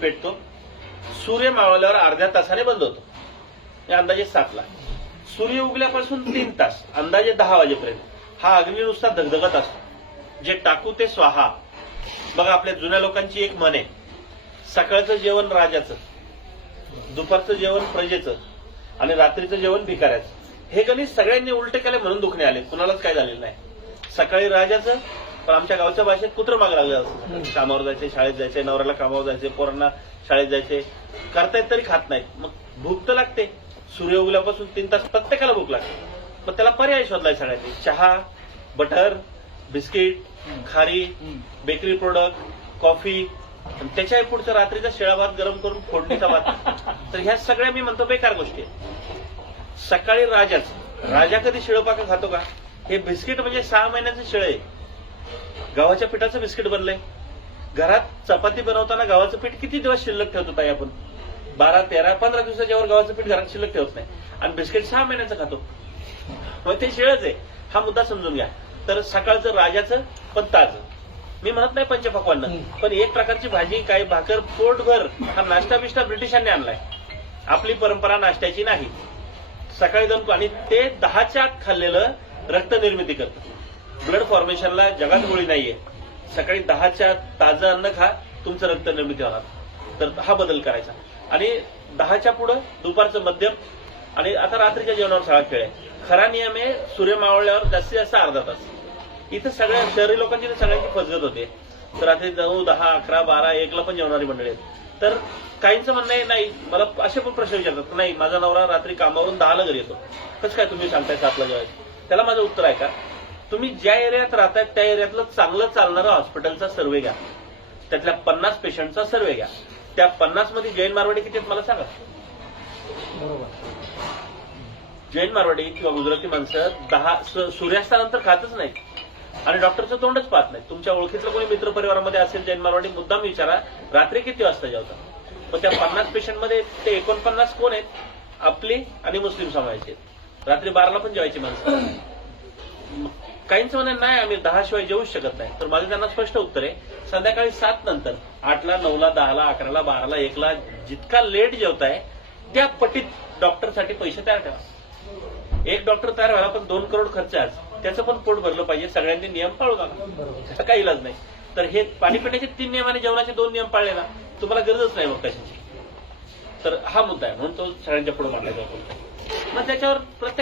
पेटतो. सूर्य मावळल्यावर अर्ध्या तासाने बंद होतो. अंदाजे 7ला. सूर्य उगल्यापासून 3 तास अंदाजे 10 वाजेपर्यंत हा अग्नी नुसता धगधगत असतो. जे टाकू ते स्वाहा. बघा आपल्या जुन्या लोकांची एक म्हण आहे, सकाळचं जेवण राजाचं, दुपारचं जेवण प्रजेचं आणि रात्रीचं जेवण भिकाऱ्याचं. हे गणित सगळ्यांनी उलटे केले म्हणून दुखणे आले, कुणालाच काय झालेलं नाही. सकाळी राजाचं, पण आमच्या गावच्या भाषेत कुत्रं माग लागलं असतं. कामावर जायचे, शाळेत जायचे, नवऱ्याला कामावर जायचे, पोरांना शाळेत जायचे, करतायत तरी खात नाहीत. मग भूक तर लागते. सूर्य उगल्यापासून 3 तास प्रत्येकाला भूक लागते. मग त्याला पर्याय शोधलाय सगळ्यांनी. चहा, बटर, बिस्किट, खारी, बेकरी प्रोडक्ट, कॉफी, त्याच्याही पुढचं रात्रीचा शिळा भात गरम करून फोडणीचा भात. तर ह्या सगळ्या मी म्हणतो बेकार गोष्टी आहेत. सकाळी राजा कधी शिळपाका खातो का? हे बिस्किट म्हणजे 6 महिन्याचं शिळ आहे. गव्हाच्या पिठाचं बिस्किट बनलंय. घरात चपाती बनवताना गव्हाचं पीठ किती दिवस शिल्लक ठेवतो ताई आपण? 12, 13, 15 दिवसाच्या वर गव्हाचं पीठ घरात शिल्लक ठेवत नाही. आणि बिस्किट 6 महिन्याचं खातो. मग ते शिळच आहे. हा मुद्दा समजून घ्या. तर सकाळचं राजाचं पण ताजं. मी म्हणत नाही पंचपक्वान्न, पण एक प्रकारची भाजी, काही भाकर, पोटभर. हा नाश्ता बिष्टा ब्रिटिशांनी आणलाय. आपली परंपरा नाश्त्याची नाही. सकाळी जाऊन आणि ते 10च्या आत खाल्लेलं रक्त निर्मिती करतं. ब्लड फॉर्मेशनला जगात गोळी नाहीये. सकाळी 10च्या आत ताजं अन्न खा, तुमचं रक्त निर्मिती होणार. तर हा बदल करायचा. आणि 10च्या पुढं दुपारचं मध्यम आणि आता रात्रीच्या जेवणावर सगळा खेळ आहे. खरा नियम आहे सूर्य मावळल्यावर जास्तीत जास्त अर्धा तास. इथं सगळ्या शहरी लोकांची तर सगळ्यांची फसगत होते. तर रात्री 9, 10, 11, 12, 1ला पण जेवणारी मंडळी आहेत. तर काहींचं म्हणणं आहे नाही, मला असे पण प्रश्न विचारतात, नाही माझा नवरा रात्री कामावरून 10ला घरी येतो, कसं काय तुम्ही सांगताय 7ला जेवायचं? त्याला माझं उत्तर आहे का, तुम्ही ज्या एरियात राहताय त्या एरियातलं चांगलं चालणारं हॉस्पिटलचा सर्व्हे घ्या. त्यातल्या 50 पेशंटचा सर्व्हे घ्या. त्या 50 मध्ये जैन मारवाडी किती आहेत मला सांगा. जैन मारवाडी किंवा गुजराती माणसं सूर्यास्तानंतर खातच नाही आणि डॉक्टरचं तोंडच पाहत नाही. तुमच्या ओळखीतलं कोणी मित्र परिवारामध्ये असेल जैन मारवाडी, मुद्दाम विचारा रात्री किती वाजता जेवता. मग त्या 50 पेशंटमध्ये ते 49 कोण आहेत? आपली आणि मुस्लिम समाजाचे. रात्री 12ला पण जेवायची माणसं. काहींचं म्हणणं नाही आम्ही 10 शिवाय जेवूच शकत नाही. तर माझं त्यांना स्पष्ट उत्तर आहे, संध्याकाळी 7 नंतर 8ला, 9ला, 10ला, 11ला, 12ला, 1ला जितका लेट जेवताय त्या पटीत डॉक्टरसाठी पैसे तयार ठेवा. एक डॉक्टर तयार व्हायला पण 2 करोड खर्च आहे. त्याचं पण पोट भरलं पाहिजे. सगळ्यांनी नियम पाळू नका, त्याचा काही इलाज नाही. तर हे पाणी पिण्याचे 3 नियम आणि जेवणाचे 2 नियम पाळले ना, तुम्हाला गरजच नाही मग कशाची. तर हा मुद्दा आहे, म्हणून तो सगळ्यांच्या पुढे मांडला जातो. मग त्याच्यावर प्रत्येक